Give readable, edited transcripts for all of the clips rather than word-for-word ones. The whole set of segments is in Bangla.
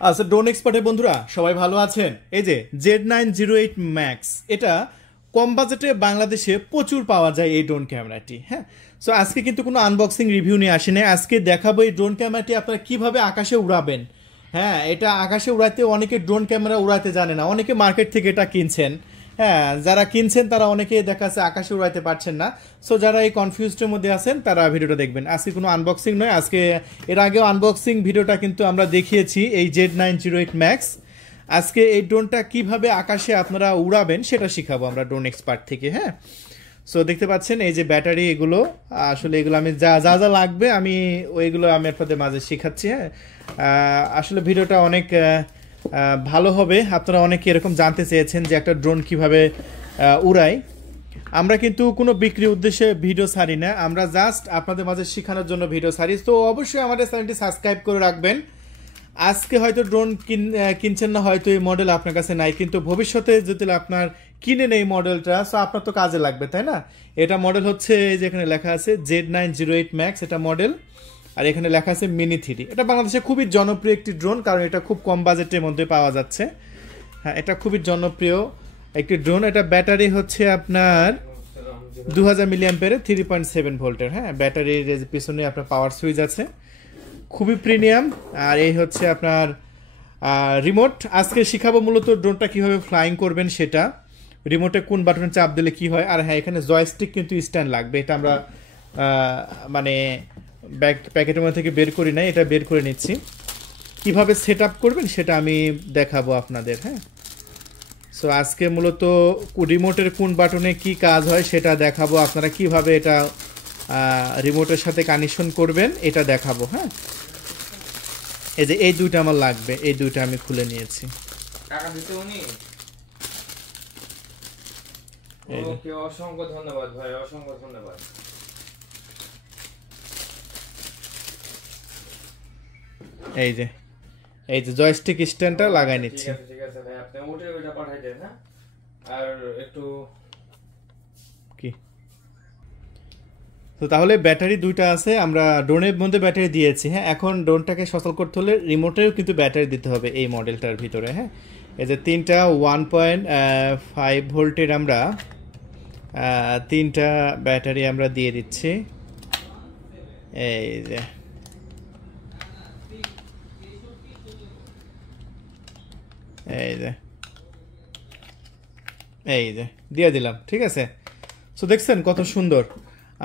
আচ্ছা, ড্রোন এক্সপার্টের বন্ধুরা সবাই ভালো আছেন? এই যে Z908 ম্যাক্স, এটা কম বাজেটে বাংলাদেশে প্রচুর পাওয়া যায় এই ড্রোন ক্যামেরাটি। হ্যাঁ, সো আজকে কিন্তু কোনো আনবক্সিং রিভিউ নিয়ে আসি না। আজকে দেখাবো এই ড্রোন ক্যামেরাটি আপনারা কিভাবে আকাশে উড়াবেন। হ্যাঁ, এটা আকাশে উড়াতে অনেকে ড্রোন ক্যামেরা উড়াতে জানে না, অনেকে মার্কেট থেকে এটা কিনছেন। হ্যাঁ, যারা কিনছেন তারা অনেকে দেখা যাচ্ছে আকাশে উড়াইতে পারছেন না। সো যারা এই কনফিউজডের মধ্যে আছেন তারা ভিডিওটা দেখবেন। আজকে কোনো আনবক্সিং নয়, আজকে এর আগেও আনবক্সিং ভিডিওটা কিন্তু আমরা দেখিয়েছি এই Z908 ম্যাক্স। আজকে এই ড্রোনটা কিভাবে আকাশে আপনারা উড়াবেন সেটা শিখাবো আমরা ড্রোন এক্সপার্ট থেকে। হ্যাঁ, সো দেখতে পাচ্ছেন এই যে ব্যাটারি, এগুলো আসলে এগুলো আমি যা যা যা লাগবে আমি ওইগুলো আমি আপনাদের মাঝে শেখাচ্ছি। হ্যাঁ, আসলে ভিডিওটা অনেক ভালো হবে। আপনারা অনেকে এরকম জানতে চেয়েছেন যে একটা ড্রোন কিভাবে উড়াই। আমরা কিন্তু কোনো বিক্রির উদ্দেশ্যে ভিডিও ছাড়ি না, আমরা জাস্ট আপনাদের মাঝে শেখানোর জন্য ভিডিও ছাড়ি। তো অবশ্যই আমাদের চ্যানেলটি সাবস্ক্রাইব করে রাখবেন। আজকে হয়তো ড্রোন কিনছেন না, হয়তো এই মডেল আপনার কাছে নাই, কিন্তু ভবিষ্যতে যদি আপনার কিনেন এই মডেলটা, সো আপনার তো কাজে লাগবে, তাই না? এটা মডেল হচ্ছে যেখানে লেখা আছে Z908 ম্যাক্স, এটা মডেল। আর এখানে লেখা আছে মিনি 3D। এটা বাংলাদেশে খুবই জনপ্রিয় একটি ড্রোন, কারণ এটা খুব কম বাজেটের মধ্যে পাওয়া যাচ্ছে। হ্যাঁ, এটা খুবই জনপ্রিয় একটি ড্রোন। এটা ব্যাটারি হচ্ছে আপনার 2000 মিলিঅ্যাম্পিয়ারের 3.7 ভোল্টের। হ্যাঁ, ব্যাটারির পিছনে আপনার পাওয়ার সুইচ আছে, খুবই প্রিমিয়াম। আর এই হচ্ছে আপনার রিমোট। আজকে শিখাবো মূলত ড্রোনটা কিভাবে ফ্লাইং করবেন সেটা, রিমোটে কোন বাটনে চাপ দিলে কি হয়। আর হ্যাঁ, এখানে জয়স্টিক কিন্তু স্ট্যান্ড লাগবে, এটা আমরা মানে প্যাকেটের মধ্যে থেকে বের করি নাই, এটা বের করে নিচ্ছি। কিভাবে সেট আপ করবেন সেটা আমি দেখাবো আপনাদের। হ্যাঁ, সো আজকে মূলত রিমোটের কোন বাটনে কি কাজ হয় সেটা দেখাবো, আপনারা কিভাবে এটা রিমোটের সাথে কানেকশন করবেন এটা দেখাবো। হ্যাঁ, এই যে এই দুইটা আমার লাগবে, এই দুইটা আমি খুলে নিয়েছি। টাকা দিতে উনি ওকে, অসংখ্য ধন্যবাদ ভাই, অসংখ্য ধন্যবাদ। এই যে জয়স্টিক স্ট্যান্ডটা লাগাই নিচ্ছি। ঠিক আছে ভাই, আপনি ওটা পাঠাই দেন। হ্যাঁ, আর একটু কি, তো তাহলে ব্যাটারি দুইটা আছে, আমরা ড্রোনের মধ্যে ব্যাটারি দিয়েছি। হ্যাঁ, এখন ড্রোনটাকে সচল করতে হলে রিমোটেও কিন্তু ব্যাটারি দিতে হবে এই মডেলটার ভিতরে। হ্যাঁ, এই যে তিনটা 1.5 ভোল্টের আমরা তিনটা ব্যাটারি আমরা দিয়ে দিচ্ছি। এই যে দিয়ে দিলাম, ঠিক আছে। সো দেখছেন কত সুন্দর।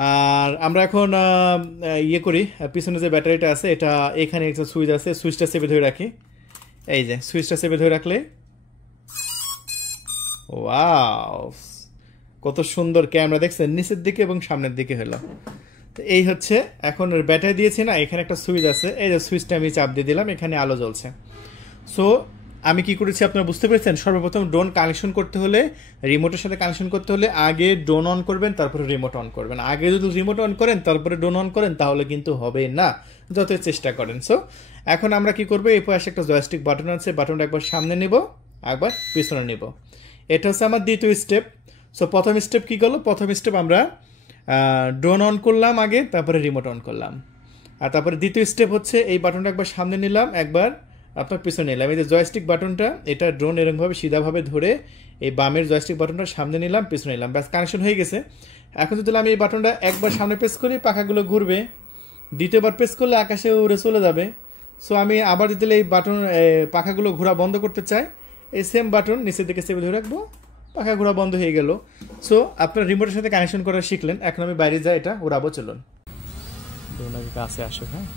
আর আমরা এখন ইয়ে করি, পিছনে যে ব্যাটারিটা আছে এটা এখানে একটা সুইচ আছে, সুইচটা চেপে ধরে রাখি। এই যে সুইচটা চেপে ধরে রাখলে ওয়াও, কত সুন্দর ক্যামেরা দেখছেন, নিচের দিকে এবং সামনের দিকে হলো। তো এই হচ্ছে এখন ব্যাটারি দিয়েছি না, এখানে একটা সুইচ আছে, এই যে সুইচটা আমি চাপ দিয়ে দিলাম, এখানে আলো জ্বলছে। সো আমি কি করেছি আপনারা বুঝতে পেরেছেন? সর্বপ্রথম ড্রোন কানেকশন করতে হলে, রিমোটের সাথে কানেকশন করতে হলে আগে ড্রোন অন করবেন, তারপরে রিমোট অন করবেন। আগে যদি রিমোট অন করেন তারপরে ড্রোন অন করেন তাহলে কিন্তু হবে না, যতই চেষ্টা করেন। সো এখন আমরা কি করবো, এই পাশে একটা জয়স্টিক বাটন আছে, বাটনটা একবার সামনে নিব, একবার পিছনে নিব। এটা হচ্ছে আমার দ্বিতীয় স্টেপ। সো প্রথম স্টেপ কি করলো, প্রথম স্টেপ আমরা ড্রোন অন করলাম আগে, তারপরে রিমোট অন করলাম। আর তারপরে দ্বিতীয় স্টেপ হচ্ছে এই বাটনটা একবার সামনে নিলাম, একবার আপনার পিছনে নিলাম। এই যে জয়স্টিক বাটনটা, এটা ড্রোন এরকমভাবে সিধাভাবে ধরে এই বামের জয়স্টিক বাটনটা সামনে নিলাম, পিছনে নিলাম, ব্যাস কানেকশন হয়ে গেছে। এখন যদি আমি এই বাটনটা একবার সামনে প্রেস করি পাখাগুলো ঘুরবে, দ্বিতীয়বার প্রেস করলে আকাশে উড়ে চলে যাবে। সো আমি আবার যদি এই বাটন পাখাগুলো ঘোরা বন্ধ করতে চাই, এই সেম বাটন নিচের দিকে চেপে ধরে রাখবো, পাখা ঘোরা বন্ধ হয়ে গেল। সো আপনার রিমোটের সাথে কানেকশন করা শিখলেন। এখন আমি বাইরে যাই, এটা উড়াবো, চলুন। কাছে আসো। হ্যাঁ,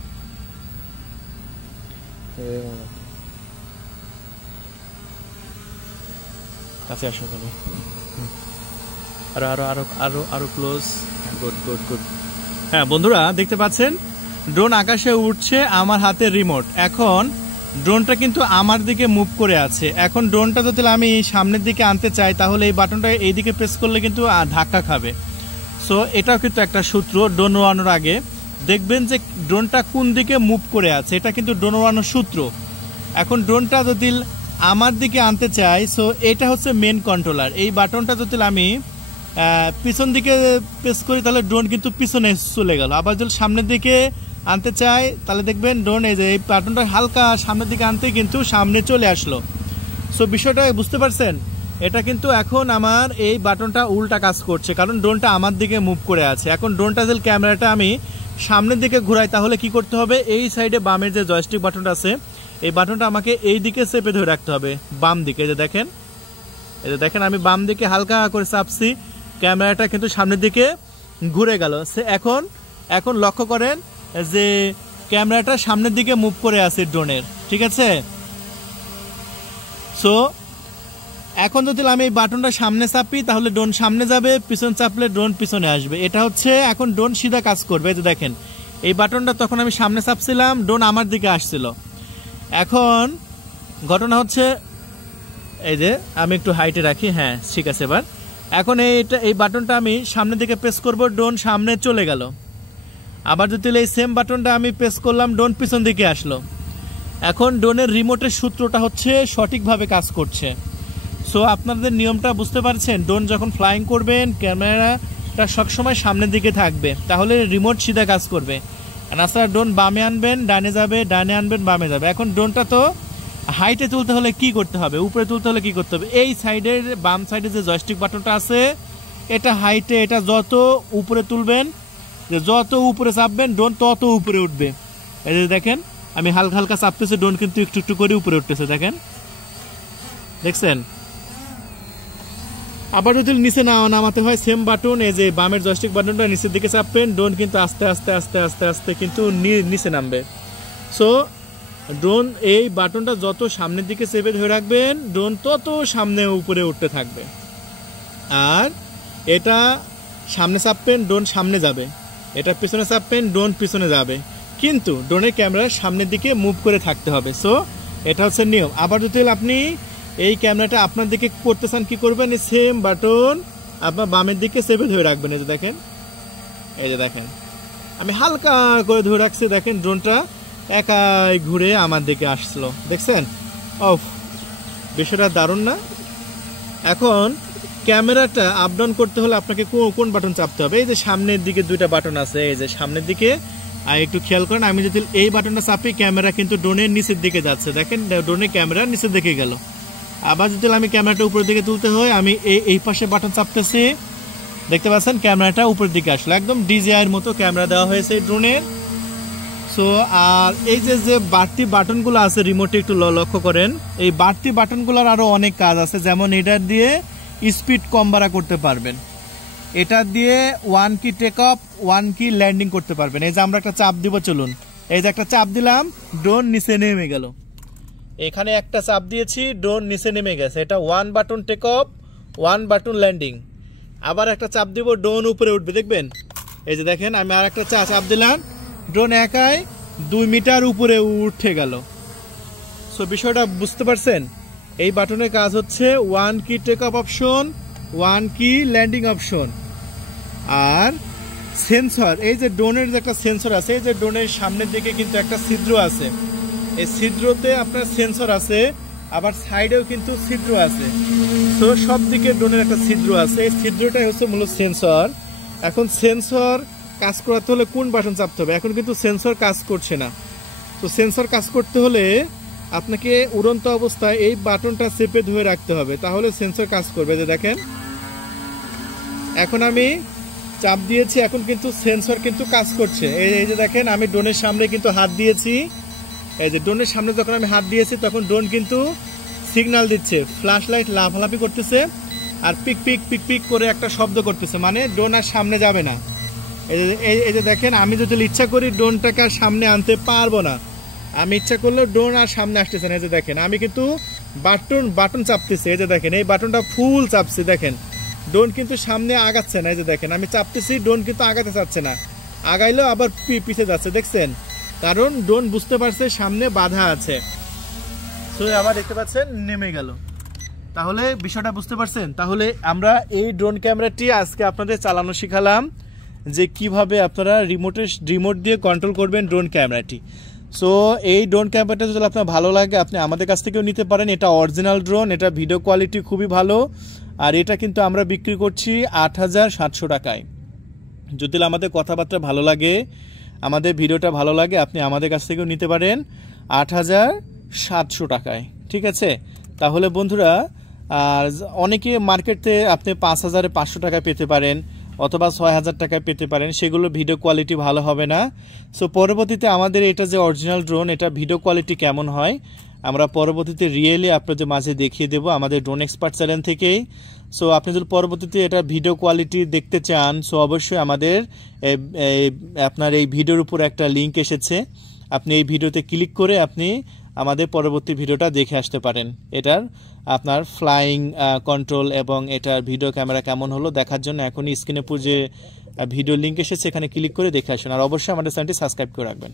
কাছে আসো তুমি, আরো আরো আরো আরো আরো ক্লোজ। Good good good. হ্যাঁ বন্ধুরা, দেখতে পাচ্ছেন ড্রোন আকাশে উঠছে, আমার হাতে রিমোট। এখন ড্রোনটা কিন্তু আমার দিকে মুভ করে আছে। এখন ড্রোনটা যদি আমি সামনের দিকে আনতে চাই তাহলে এই বাটনটা এইদিকে প্রেস করলে কিন্তু ধাক্কা খাবে। সো এটাও কিন্তু একটা সূত্র, ড্রোন উড়ানোর আগে দেখবেন যে ড্রোনটা কোন দিকে মুভ করে আছে, এটা কিন্তু ড্রোন উড়ানোর সূত্র। এখন ড্রোনটা যদি আমার দিকে আনতে চাই, সো এটা হচ্ছে মেন কন্ট্রোলার। এই বাটনটা যদি আমি পিছন দিকে প্রেস করি তাহলে ড্রোন কিন্তু পিছনে চলে গেল। আবার যদি সামনের দিকে আনতে চাই তাহলে দেখবেন ড্রোন এই যে এই বাটনটা হালকা সামনের দিকে আনতে কিন্তু সামনে চলে আসলো। সো বিষয়টা বুঝতে পারছেন? এটা কিন্তু এখন আমার এই বাটনটা উল্টা কাজ করছে, কারণ ড্রোনটা আমার দিকে মুভ করে আছে। এখন ড্রোনটা যদি ক্যামেরাটা আমি সামনের দিকে ঘুরাই তাহলে কি করতে হবে, এই সাইডে বামের যে জয়স্টিক বাটনটা আছে এই বাটনটা আমাকে এই দিকে চেপে ধরে রাখতে হবে, বাম দিকে। এই যে দেখেন আমি বাম দিকে হালকা করে চাপছি, ক্যামেরাটা কিন্তু সামনের দিকে ঘুরে গেল। এখন লক্ষ্য করেন যে ক্যামেরাটা সামনের দিকে মুভ করে আছে ড্রোনের, ঠিক আছে? সো এখন যদি আমি এই বাটনটা সামনে চাপি তাহলে ড্রোন সামনে যাবে, পিছন চাপলে ড্রোন পিছনে আসবে। এটা হচ্ছে এখন ড্রোন সিধা কাজ করবে। এই যে দেখেন এই বাটনটা তখন আমি সামনে চাপছিলাম, ড্রোন আমার দিকে আসছিল। এখন ঘটনা হচ্ছে এই যে আমি একটু হাইটে রাখি, হ্যাঁ ঠিক আছে। এবার এখন এই বাটনটা আমি সামনের দিকে প্রেস করব, ড্রোন সামনে চলে গেল। আবার যদি এই সেম বাটনটা আমি প্রেস করলাম, ড্রোন পিছন দিকে আসলো। এখন ড্রোনের রিমোটের সূত্রটা হচ্ছে সঠিকভাবে কাজ করছে। সো আপনাদের নিয়মটা বুঝতে পারছেন? ড্রোন যখন ফ্লাইং করবেন ক্যামেরাটা সবসময় সামনের দিকে থাকবে, তাহলে রিমোট সিধা কাজ করবে। রাস্তায় ড্রোন বামে আনবেন ডানে যাবে, ডানে আনবেন বামে যাবে। এখন ড্রোনটা তো হাইটে তুলতে হলে কি করতে হবে, উপরে তুলতে হলে কি করতে হবে, এই সাইডের বাম সাইডে যে জয়স্টিক বাটনটা আছে এটা হাইটে, এটা যত উপরে তুলবেন, যে যত উপরে চাপবেন ড্রোন তত উপরে উঠবে। এই যে দেখেন আমি হালকা হালকা চাপতেছি, ড্রোন কিন্তু একটু একটু করে উপরে উঠতেছে, দেখছেন? আবার যদি নিচে নামাতে হয় সেম বাটন, এই যে বামের জয়স্টিক বাটনটা নিচের দিকে চাপবেন, ড্রোন কিন্তু আস্তে আস্তে আস্তে আস্তে আস্তে কিন্তু নিচে নামবে। সো ড্রোন এই বাটনটা যত সামনের দিকে চেপে ধরে রাখবেন ড্রোন তত সামনে উপরে উঠতে থাকবে। আর এটা সামনে চাপবেন ড্রোন সামনে যাবে, এটা পিছনে চাপবেন ড্রোন পিছনে যাবে, কিন্তু ড্রোনের ক্যামেরা সামনের দিকে মুভ করে থাকতে হবে। সো এটা হচ্ছে নিয়ম। আবার যদি আপনি এই ক্যামেরাটা আপনার দিকে করতে চান কি করবেন, এই সেম বাটন আপনার বামের দিকে চেপে ধরে রাখবেন। এই যে দেখেন আমি হালকা করে ধরে রাখছি, দেখেন ড্রোনটা একাই ঘুরে আমার দিকে আসলো, দেখছেন? অফ, বিষয়টা দারুণ না? এখন ক্যামেরাটা আপ ডাউন করতে হলে আপনাকে কোন বাটন চাপতে হবে? এই যে সামনের দিকে দুইটা বাটন আছে, এই যে সামনের দিকে। আর একটু খেয়াল করেন আমি যদি এই বাটনটা চাপি ক্যামেরা কিন্তু ড্রোনের নিচের দিকে যাচ্ছে, দেখেন ড্রোনের ক্যামেরা নিচের দিকে গেল। আবার যদি আমি ক্যামেরাটা উপরের দিকে তুলতে হয় আমি এই পাশে বাটন চাপতেছি, দেখতে পাচ্ছেন ক্যামেরাটা উপরের দিকে আসলো, একদম ডিজিআই মতো ক্যামেরা দেওয়া হয়েছে এই ড্রোনের। সো আর এই যে বাড়তি বাটনগুলো আছে রিমোটে একটু লক্ষ্য করেন, এই বাড়তি বাটনগুলোর আরো অনেক কাজ আছে। যেমন এটার দিয়ে স্পিড কম বাড়া করতে পারবেন, এটা দিয়ে 1 কি টেক অফ 1 কি ল্যান্ডিং করতে পারবেন। এই যে আমরা একটা চাপ দিব, চলুন এই যে একটা চাপ দিলাম ড্রোন নিচে নেমে গেল, এখানে একটা চাপ দিয়েছি ড্রোন নিচে নেমে গেছে, এটা 1 button take off 1 button landing. আবার একটা চাপ দিব ড্রোন উপরে উঠবে, দেখবেন এই যে দেখেন আমি আর একটা চাপ দিলাম ড্রোন একাই 2 মিটার উপরে উঠে গেল। সো বিষয়টা বুঝতে পারছেন? এই বাটনের কাজ হচ্ছে 1 কি টেক অফ অপশন, 1 কি ল্যান্ডিং অপশন। আর সেন্সর, এই যে ড্রোনের যে একটা সেন্সর আছে, এই যে ড্রোনের সামনের দিকে কিন্তু একটা ছিদ্র আছে, এই ছিদ্রতে আপনার সেন্সর আছে, আবার সাইডেও কিন্তু ছিদ্র আছে। তো সব দিকে ড্রোনের একটা ছিদ্র আছে, এই ছিদ্রটাই হচ্ছে মূলত সেন্সর। এখন সেন্সর কাজ করাতে হলে কোন বাটন চাপতে হবে? এখন কিন্তু সেন্সর কাজ করছে না। তো সেন্সর কাজ করতে হলে আপনাকে উড়ন্ত অবস্থায় এই বাটনটা চেপে ধরে রাখতে হবে, তাহলে সেন্সর কাজ করবে। যে দেখেন এখন আমি চাপ দিয়েছি, এখন কিন্তু সেন্সর কিন্তু কাজ করছে। এই যে দেখেন আমি ড্রোনের সামনে কিন্তু হাত দিয়েছি, এই যে ড্রোনের সামনে যখন আমি হাত দিয়েছি তখন ড্রোন কিন্তু সিগন্যাল দিচ্ছে, ফ্ল্যাশ লাইট লাফালাফি করতেছে আর পিক পিক পিক পিক করে একটা শব্দ করতেছে, মানে ড্রোন আর সামনে যাবে না। এই যে দেখেন আমি যদি ইচ্ছা করি ড্রোনটাকে আর সামনে আনতে পারবো না, আমি ইচ্ছা করলেও ড্রোন আর সামনে আসতেছে না। এই যে দেখেন আমি কিন্তু বাটন চাপতেছি, এই যে দেখেন এই বাটনটা ফুল চাপছি, দেখেন ড্রোন কিন্তু সামনে আগাচ্ছে না। এই যে দেখেন আমি চাপতেছি ড্রোন কিন্তু আগাতে চাচ্ছে না, আগাইলেও আবার পিছিয়ে যাচ্ছে, দেখছেন? কারণ ড্রোন বুঝতে পারছে সামনে বাধা আছে। সো আবার দেখতে পাচ্ছেন নেমে গেল। তাহলে বিষয়টা বুঝতে পারছেন? তাহলে আমরা এই ড্রোন ক্যামেরাটি আজকে আপনাদের চালানো শিখালাম যে কিভাবে আপনারা রিমোট দিয়ে কন্ট্রোল করবেন ড্রোন ক্যামেরাটি। সো এই ড্রোন ক্যামেরাটা যদি আপনার ভালো লাগে আপনি আমাদের কাছ থেকেও নিতে পারেন। এটা অরিজিনাল ড্রোন, এটা ভিডিও কোয়ালিটি খুবই ভালো, আর এটা কিন্তু আমরা বিক্রি করছি 8,700 টাকায়। যদি আমাদের কথাবার্তা ভালো লাগে আমাদের ভিডিওটা ভালো লাগে আপনি আমাদের কাছ থেকেও নিতে পারেন 8,700 টাকায়, ঠিক আছে। তাহলে বন্ধুরা আর অনেকে মার্কেটে আপনি 5,500 টাকায় পেতে পারেন অথবা 6,000 টাকায় পেতে পারেন, সেগুলো ভিডিও কোয়ালিটি ভালো হবে না। সো পরবর্তীতে আমাদের এটা যে অরিজিনাল ড্রোন, এটা ভিডিও কোয়ালিটি কেমন হয় আমরা পরবর্তীতে রিয়েলি আপনাদের মাঝে দেখিয়ে দেব আমাদের ড্রোন এক্সপার্ট চ্যানেল থেকেই। সো আপনি যদি পরবর্তীতে এটা ভিডিও কোয়ালিটি দেখতে চান, সো অবশ্যই আমাদের আপনার এই ভিডিওর উপর একটা লিঙ্ক এসেছে, আপনি এই ভিডিওতে ক্লিক করে আপনি আমাদের পরবর্তী ভিডিওটা দেখে আসতে পারেন। এটার আপনার ফ্লাইং কন্ট্রোল এবং এটার ভিডিও ক্যামেরা কেমন হলো দেখার জন্য এখনই স্ক্রিনে যে ভিডিও লিঙ্ক এসেছে এখানে ক্লিক করে দেখে আসুন। আর অবশ্যই আমাদের চ্যানেলটি সাবস্ক্রাইব করে রাখবেন।